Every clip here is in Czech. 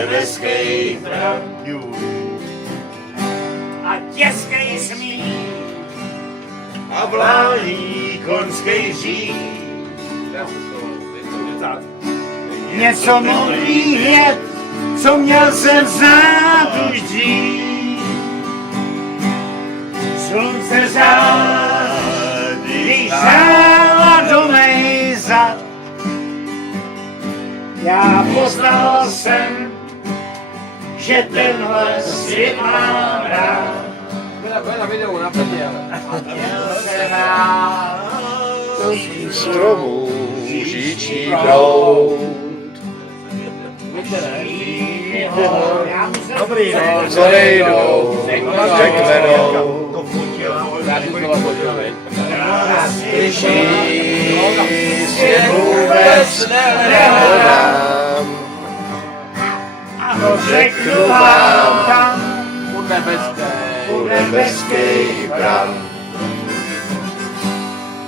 nebeský pram. A těžkej smích A vlání konský řík. něco modrý věd, co měl jsem znát už dřív. Slunce zád, když žála do mej zad. Já poznal jsem, že tenhle svět mám rád. Bude na videu, na pětě, ale. Měl jsem rád Stromů říčí proud. Dobrý, no. Co nejdou, překlenou. Já si znova počuji. Slyší, svět vůbec nehledám. A to řeknu vám tam, U Nebeský pram.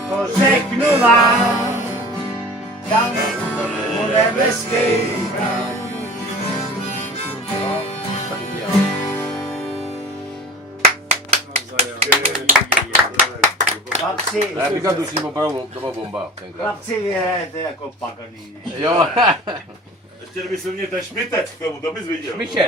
to řeknu vám tam, u nebeský pram. Chlapci, Já bych tuším opravdu, to byla bomba tenkrát. chlapci vyhrajete jako Paganini. Jo. Ještě kdyby se mě ten šmitec k tomu, to bys viděl. Šmiče.